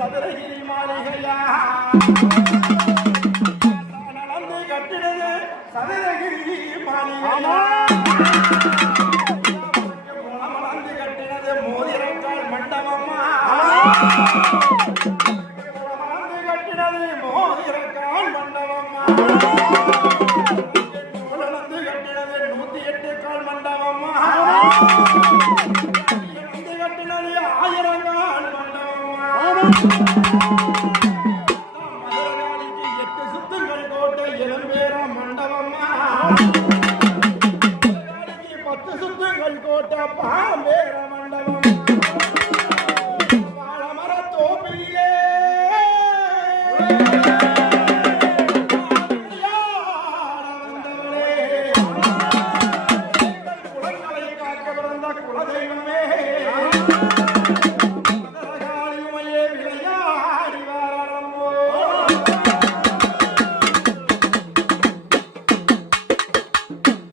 சதுரகிரி மாளிகையா நடந்து கட்டினது சதுரகிரி மாளிகையா நடந்து கட்டினது மோதிரக்கால் மண்டபம்மா நடந்து கட்டினது மோதிரக்கால் மண்டபம்மா நடந்து கட்டினது 108 கால் மண்டபம்மா நடந்து கட்டினது 1000 கால் மண்டபம்மா மதுரகாளிக்கு 8 சுத்துங்கள் கோட்டை இளம்பேரா மண்டபம்மா 10 சுத்துங்கள் கோட்டை பாம்பேரா